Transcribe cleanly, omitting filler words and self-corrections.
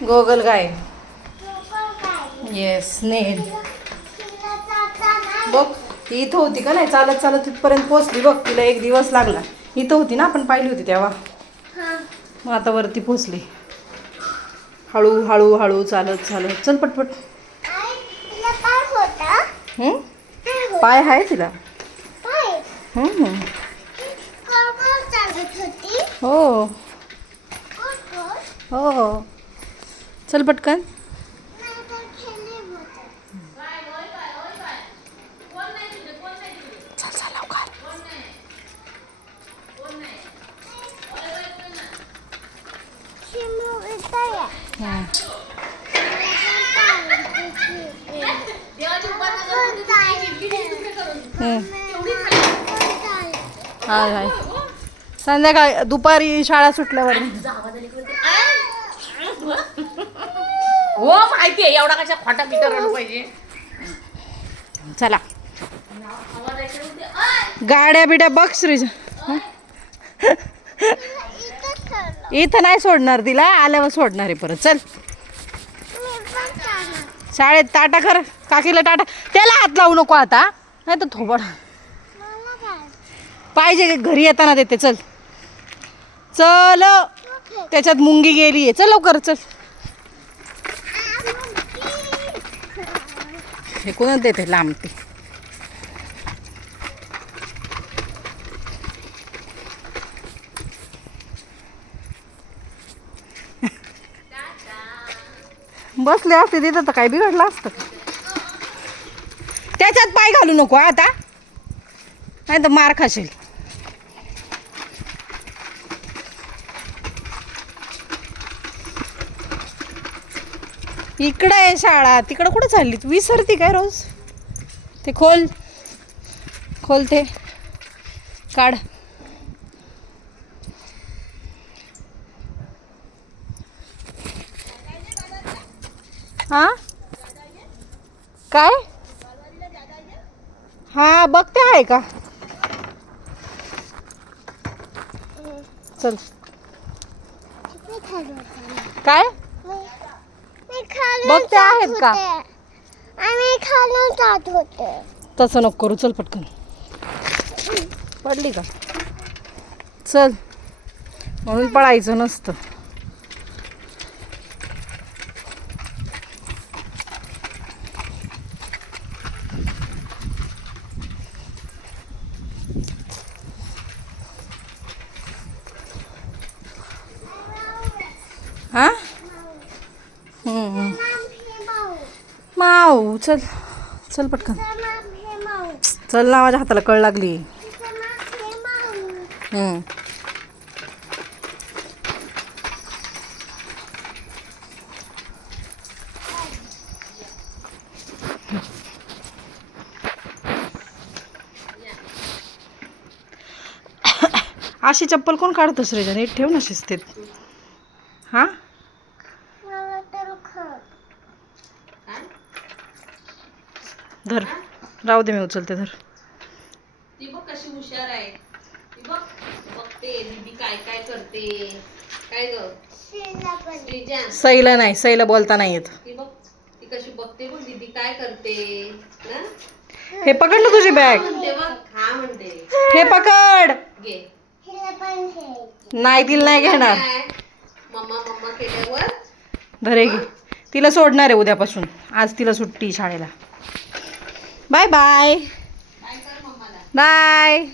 Goggle गाय. Yes स्नेल. बघ ती इथं होती का नाही, चालत चालत तिथपर्यंत पोहोचली बघ. तिला 1 दिवस लागला. इथं होती ना, आपण पाहिली होती तेव्हा. मग आता वरती पोहोचली. हळू हळू हळू चालत चालत. चल पटपट. पाय आहे तिला. हो हो. चल पटकन. चल चल लवकर. हाय हाय. संध्याकाळी दुपारी शाळा सुटल्यावर. हो माहिती आहे, एवढा कशा खोटा पिटर पाहिजे. चला गाड्या बिड्या बघ श्रीज. इथं नाही सोडणार तिला, आल्यावर सोडणार आहे परत. चल शाळेत टाटा कर काकीला. टाटा. त्याला हात लावू नको आता, नाही तर थोबड पाहिजे. घरी येताना देते. चल चल. त्याच्यात मुंगी गेली आहे. चल लवकर चल. हे कोणच देते लांबते. बसले असते तिथं तर काय बिघडलं असतं. त्याच्यात पाय घालू नको आता, नाही तर मार खाशील. इकडं आहे शाळा, तिकडं कुठं चालली तू? विसरती काय रोज? ते खोल खोल, ते काढ. हा काय? हा बघते आहे का. चल. काय बघते आहेत का? आम्ही खालून जात होते. तसं नको करू. चल पटकन. पडली का? चल. म्हणून पळायचं नसतं. हा माऊ. चल चल पटकन. चल ना, माझ्या हाताला कळ लागली. अशी चप्पल कोण काढतं श्रेजा? नीट ठेव ना शिस्तीत. हा धर. राहू दे, मी उचलते. धर. ती बघ कशी हुशार आहे. ती बघ बघते दीदी काय काय करते. काय ग सईला नाही, सईला बोलता नाही येत. ती बघ ती कशी बघते बघ दीदी काय करते ना. हे पकड ना तुझी बॅग. म्हणते बघ. हा म्हणते. हे पकड. घे. नाही तिला नाही घेणार. मम्मा मम्मा केल्यावर धरे घे. तिला सोडणार आहे उद्यापासून. आज तिला सुट्टी शाळेला. Bye bye. काय कर मम्माला. बाय.